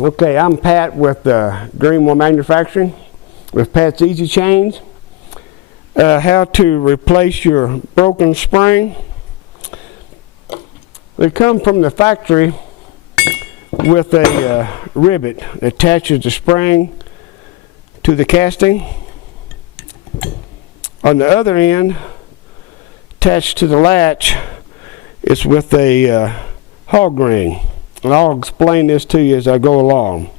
Okay, I'm Pat with Greenwell Manufacturing with Pat's Easy Chains. How to replace your broken spring. They come from the factory with a rivet that attaches the spring to the casting. On the other end, attached to the latch, it's with a hog ring. And I'll explain this to you as I go along.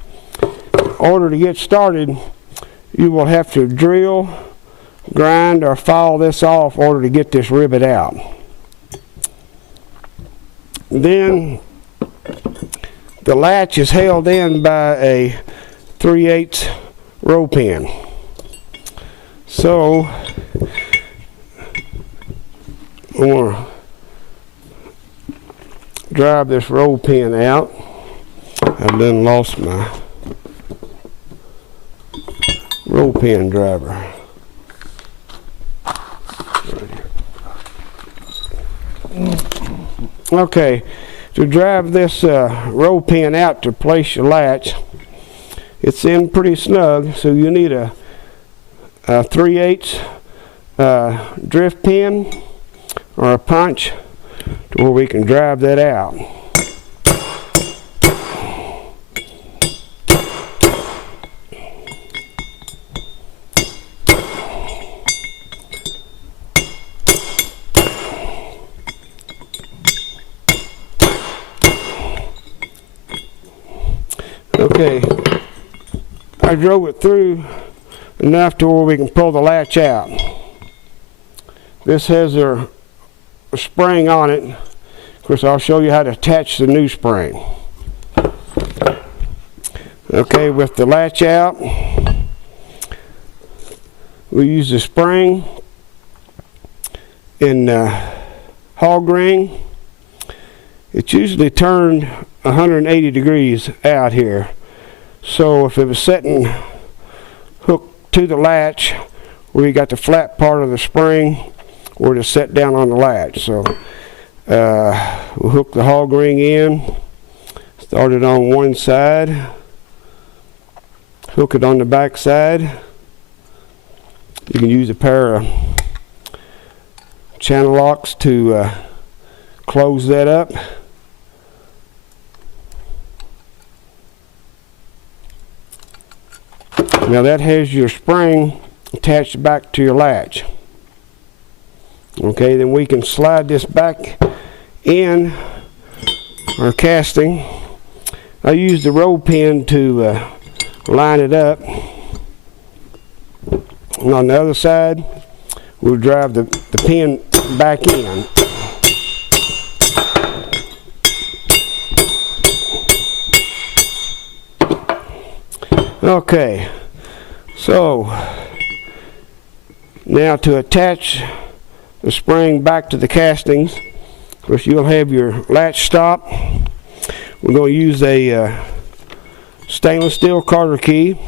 In order to get started, you will have to drill, grind, or file this off in order to get this rivet out. Then the latch is held in by a 3/8 roll pin. So I'm going to drive this roll pin out. I've done lost my roll pin driver. Okay, to drive this roll pin out to place your latch, it's in pretty snug, so you need a 3/8 drift pin or a punch to where we can drive that out. Okay, I drove it through enough to where we can pull the latch out. This has a spring on it. Of course, I'll show you how to attach the new spring. Okay, with the latch out, we use the spring in hog ring. It's usually turned 180 degrees out here. So if it was sitting hooked to the latch where you got the flat part of the spring, or to set down on the latch. So we'll hook the hog ring in, start it on one side, hook it on the back side. You can use a pair of channel locks to close that up. Now that has your spring attached back to your latch. Okay, then we can slide this back in our casting. I use the roll pin to line it up. And on the other side, we'll drive the pin back in. Okay, so now to attach the spring back to the castings, of course you'll have your latch stop. We're going to use a stainless steel Carter key.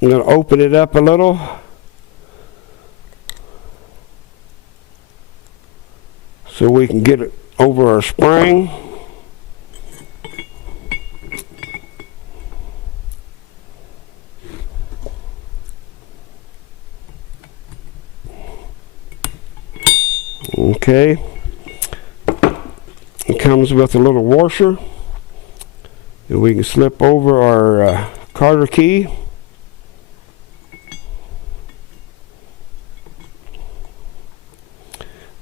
I'm going to open it up a little. So we can get it over our spring. Okay, it comes with a little washer that we can slip over our Carter key.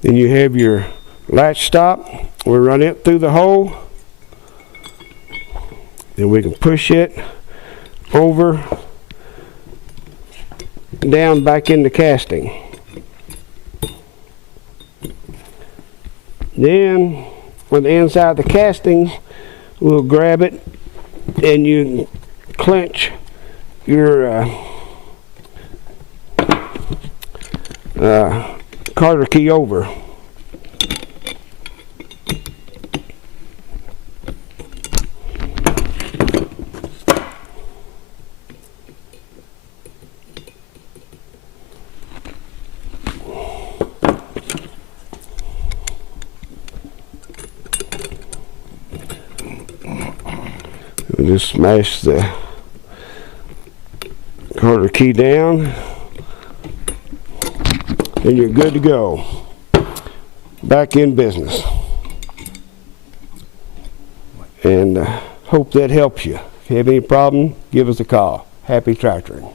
Then you have your latch stop. We'll run it through the hole. Then we can push it over, down back in the casting. Then, on the inside of the casting, we'll grab it and you clench your Carter key over. And just smash the quarter key down, and you're good to go. Back in business. And hope that helps you. If you have any problem, give us a call. Happy tractoring.